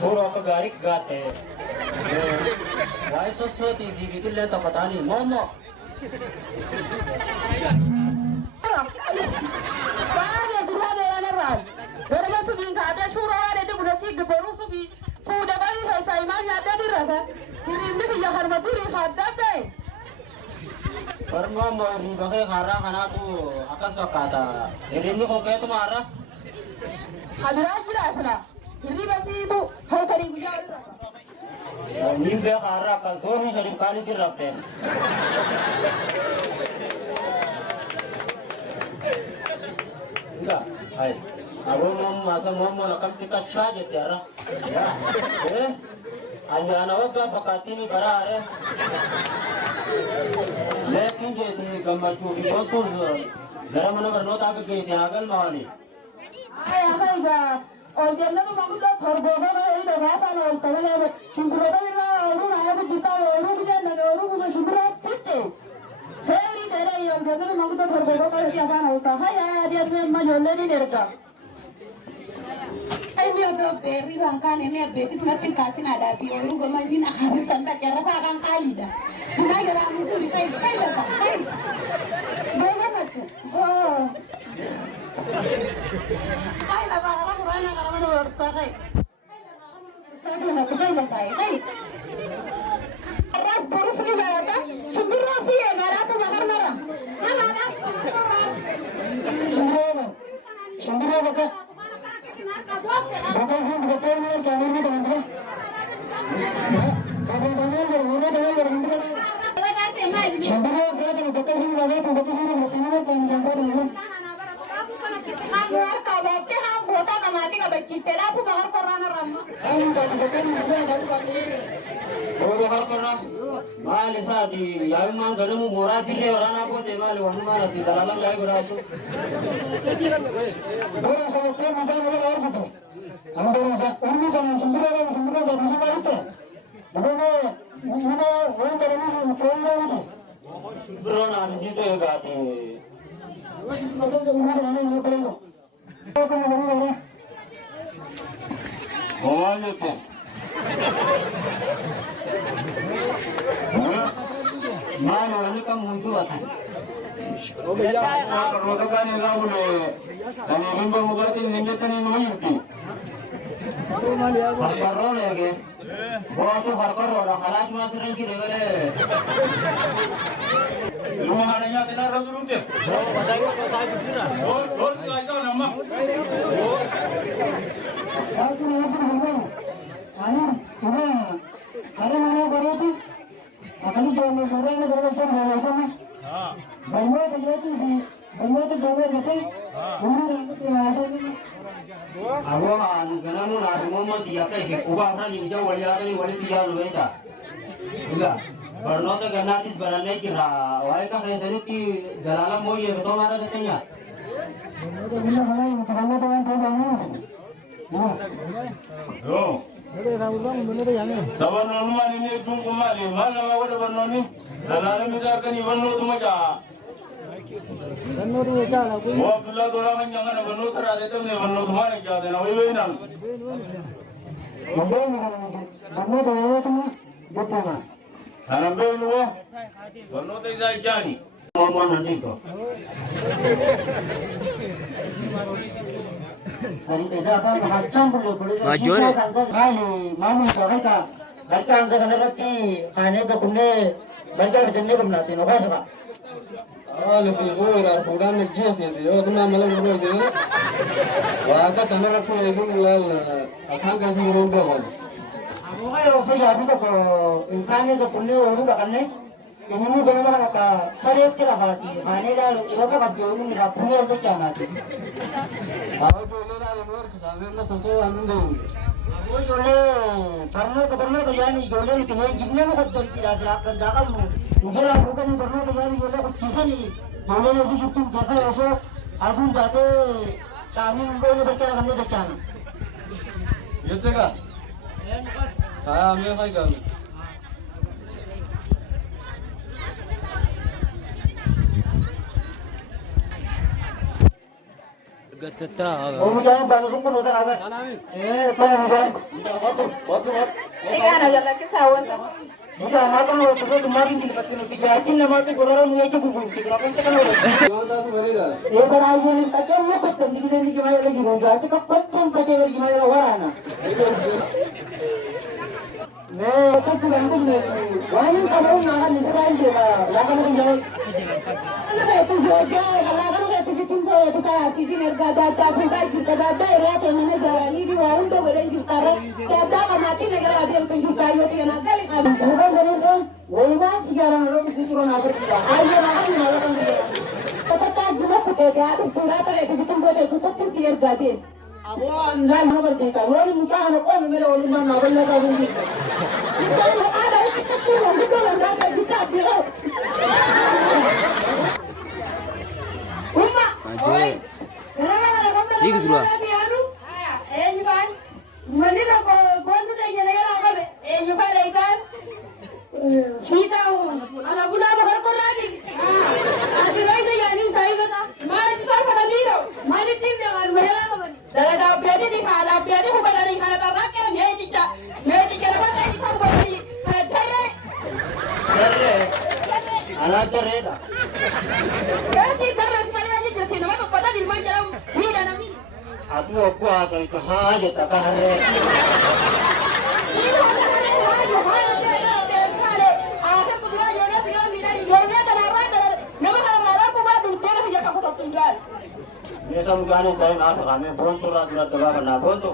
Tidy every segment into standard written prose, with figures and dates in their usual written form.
थोड़ा तो गाड़ी गाते हैं वाइस तो तीजी भी ले तो पता नहीं momo Baada dua de la ral. Pero no subí nada, shuro wale de buda sig boru subí. Fuda bari hai sai ma ya da dirasa. Hindi bi ya harma duri khadda te. पर मोमो रिंगे खारा खाना तू आकाश का काटा रिंगे को क्या तुम्हारा Hadra jira asla. Hindi basi tu ho kari bija. नींबे खारा कल दो ही शरीफ काली की रखते हैं हाय अब मोम मासा मोम रकम कितना शाह देते यार अनजाना होगा पकाती नहीं बड़ा है लेकिन ये थी गम्मत चूड़ी बहुत कुछ गरम होने पर नोट आके गई थी आगल मावाली Ay ay ga. और जब ना मगु तो थोड़ बोगा ना ये दबा सा ना तले ले शुक्र तो बिना और ना है जिता और भी ना और भी शुक्र कितने फेरी तेरे ये जब ना मगु तो थोड़ बोगा तो क्या आसान होता है यार आज इसमें मजोले नहीं देता Ay mi odo berri bangkan ini betis nanti kasih nada sih orang gue masih nak habis tanda cara pakai kali dah. Nah gara itu di kai lah kai. Boleh macam. Oh. Kai lah barang orang nak orang tu harus pakai. Kai lah kai. Ras baru sini berapa? Sumber rasi ya, nara tu marah. Nara. Sumber apa? Betul sih, betul ni jangan ni dengan dia. Betul betul ni dengan dia dengan dia. Sumber apa? Betul sih, betul sih, betul jangan. Luar kau kita ham kota kamati ka bacci tera aku bahar korana ramma. वो बाहर करना माल ऐसा दी यार मान गले में मोरा दिले और ना को ते माल वही मार दी दलाल जाए गुरा तो Orang saya tu macam macam orang tu. Kamu orang saya ini jangan sumber jangan macam itu. Mana orang berani orang berani. Bro ना जी तो गाते Macam mana orang ni berani. Apa macam mana? हो लेते माल वाले का मुंह तो आता ओ भैया रोड का निगाह बोले अने हिंदू मुगती निंगतने नहीं होती फरकर लेके बहुत तो फरकर हो रहा हालात मासरन की रेवले लोहाने या तेरा रजुरुते बताइए ना और का का नम्मा Aku ni apa nama? Anu, ada mana baru tu? Akan itu orang orang yang berasal dari sana. Banyak terjadi di, banyak terjadi di sini. Orang yang berasal dari. Awak jangan nak Muhammad dia ke ubah orang ni jauh wajah ni wajah dia luar itu. Enggak. Pernah tu ganati berani kira. Wajah kan saya ni jalan mau ye betul mana katanya. Bila orang yang terlalu dengan terlalu. Yo. Sabar normal ini tung kemari. Mana mau ada bernoni? Dalam misalkan ini berno tu macam. Berno tu macam apa? Oh, Abdullah tu orang yang jangan berno terada tu ni berno tu mana kita ada. Nawi wei nang. Berno tu tu ni betul tak? Tanam bel tu. Berno tu izah jani. Muhammad nanti tu. Hari ini apa macam boleh. Major. Mami cakap kan, mereka angkat nanti, ane tu punya mereka jenis bermati, nak apa? Ah, lebih boleh. Bukan macam ni. Oh, tu nama malam boleh je. Wah, kita tanah aku ibu mulai akan kasih urut dah. Aku kalau saya jadi tu, insan itu punya urut akan ni. Ini gimana kata saya kira hati, mana dah orang kat jauh ni kat punya tu jangan tu. Aku dulu dah umur sampai mana sesuatu anu tu. Aku jole, pernah tu jadi jole ni kena jinnah mu kat jole tidak silakan jangan mu. Mungkin aku kan pernah tu jadi jole kat kisah ni. Jole ni sih tu jasa aku aku jatuh kami mungkin ni bercara kami bercara. Ya cakap. Ah, ambil apa kau? Oh, jangan bangun pun udah apa? Kau bukan. Ikaw na lang kasawa sa. Bukan mata lu tu tu mati ni pasti nanti jadi nama tu orang ni aja bukan. Kenapa kita kan orang? Jangan tak beri dah. ये बनाइए नहीं ताकि हम लोग कुछ जिंदगी जिंदगी में लगी हो जाए तो कब तुम बचे लगी में हो रहा ना मैं तो तू रंग में वाइन का लोग ना निकाल दे लगा लगा जाओ अरे तू जो लगा लगा तुम तो ये तो किसी ने गादा ता फुटा की गादा रे तो मैंने जानी भी वाउन तो बोले जूता रे क्या दा माटी ने गला दे तो जूता यो तो ना गली का वही बात सियारा लोग कुछ ना कर आज ये ना लगा Kata juga sudah ada surat itu ditunggu itu satu tiar gadis. Abu anjay nomor kita. Wali muka anak orang mere wali mana wali nak kau ni. Kalau ada itu kita nak kita dia. Uma. Oi. Ini kedua. Ini ban. Mana nak kau tu dah jadi apa? Ini ban ikan. Kita ada bulan baru kau lagi. Asyik aja ya ni saya kata. Mari kita pada dulu. Mari tim jangan berlalu. Dalam apa ni di mana? Apa ni bukan dari mana tak kan? Ni cicak. Ni cicak apa ni? Kita beri. Cari. Anak tereda. Kasi karena sekali aja jadi nama pada di mana jalan. Ni dah nami. Aku aja itu aja tak ada. Ini sama gani saya nak kami bontu lah sudah coba kena bontu.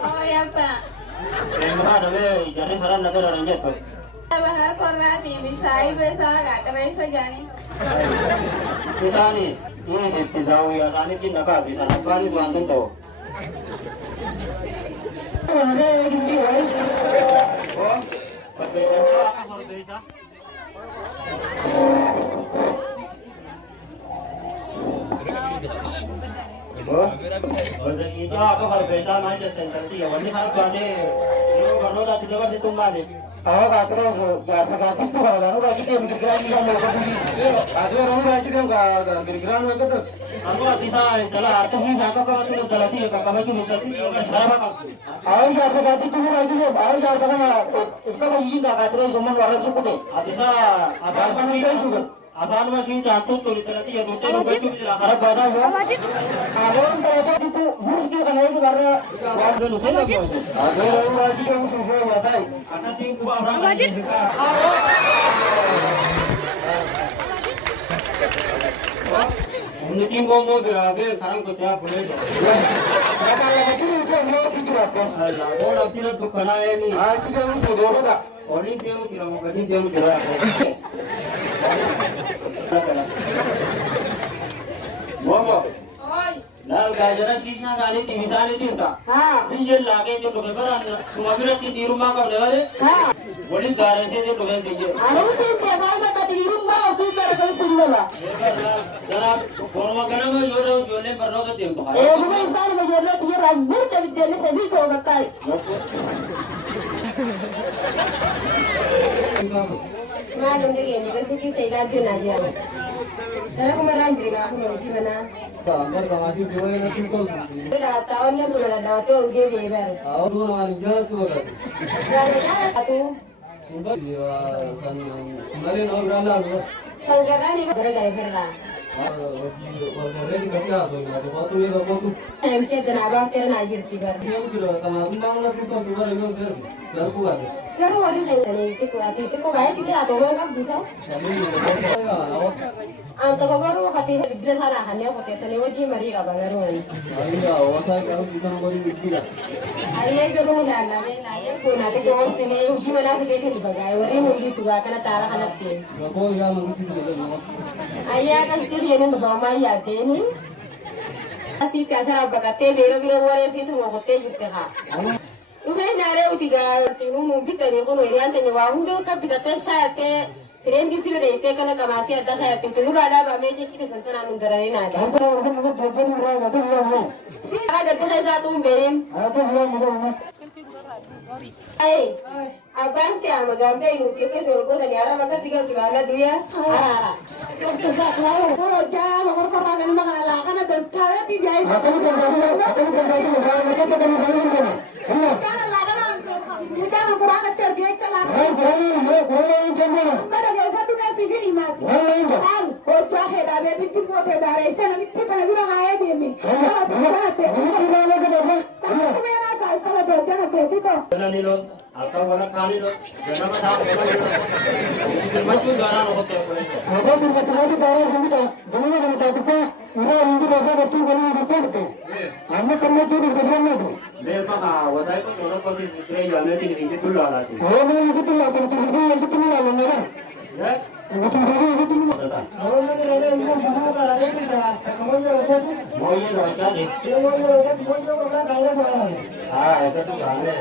Oh ya Pak. Yang mana ada jadi saran nanti orang ingat tu. Bahar korban di bisa ibu agak keren saja ni. Kita ni ini jauh ya kami kita nak bisa apa ni tuan tentu. Ada ini Oh, berbeza apa berbeza? Oh, berbeza apa berbeza macam sentrasi ya. Wali harus ada. Ini kalau dah tidak ada tumbang ni. Awak kata biasa kata itu kalau orang lagi dia bergerak ni kamu kau beli. Ada orang lagi dia bergerak ni kau tu. Aku bisa jalan artis ni aku kau tu jalan dia kamu tu mesti berapa kau. Awak biasa kata itu lagi dia. Awak biasa kata itu kalau ini dah kata itu zaman waras tu tu. Ada apa ni itu? Abang masih jatuh tu jalan dia betul betul jalan. Ada pada apa? Abang berapa itu mesti kan itu karena warga lu saya boleh. Ada orang lagi yang sudah watai. Anak tinggu orang lagi. Ini tinggu mau berapa? Sekarang tu tiap boleh. Berapa lagi tu mau tinggal apa? Orang tidak tu kena ini. Kita mesti dulu dah. Orang dia mesti mau kerja dia mesti jalan. Bobo. Oi. Nah, gajaran kisah kali ti misalnya ti ta. Ini lagi जो लोग बरान सुमाबिरा ti di rumah kau lewat. Boleh garasi dia लोग ऐसे je. Ada tu siapa kata di rumah tu cara kalau lah. Jana korma kana में जो जोले परनो के tim. Bukan insan menjadi dia rambut jadi jadi heavy kau kata. Malam ni ni kan kita tidak ada aja. Saya kemarin beri aku nanti mana. Ambil kamasi semua yang nanti kau. Dah tahunnya tu dah dah tu dia beber. Awak tu nama nijar tu ada. Dah tu. Sumpah dia sebenarnya orang beranda tu. Sekarang ni berada di mana? Orang ni kasi apa? Ada foto ni ada foto. Saya mesti tenaga kerana ajar sih ber. Dia tu kira kamar bangun tu tu baru yang ser. Selalu ada. Garu wari ni tiku ati tiku gaya tiku ato gaya kap bisa. Anto garu hati hidre sana hanya kote seni wajib mari kaba garu wari. Ayah garu nana men nana ko nana ko seni uji mana segi kiri bagai wari mundi suga kana tara kana ti. Ayah kan kiri ini bawa maya deni. Asih kasar bagate biro biro wari sih tu mau kote jutte ha. Udah nare utiga tinu mungkin tadi kono irian tadi wahunde kapita tesa te keren di sini deh karena kamasi ada saya tinu ada bagai je kita santana nundara ini ada. Si ada tuh satu berim. Ay, abang sih ama gambar ini tiga dulu dan yara mata tiga kilo dua. Oh jangan orang orang yang makan lakan ada cara tiga. Jangan lakan, jangan kurang ajar dia celah. Ada yang satu nasi ini mas. Oh jahe dah, dia cuma dah. Itu nanti kita bilang ayah dia ni. Jangan ni lo, atau orang kali lo, jangan macam apa. Macam jalan lo hotel boleh. Ada beberapa barang yang kita, jangan kita tapi ini ini berapa betul betul betul betul. Anda kerja tu di kerja tu. Lepas wadah itu orang pergi kerja jalan itu ini tu lah lagi. Oh ni itu lah, itu lah mana? Ya. Mau ye roja ni. Ah, itu tu kan le.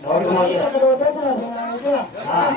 Mau tu mau ye. Ah.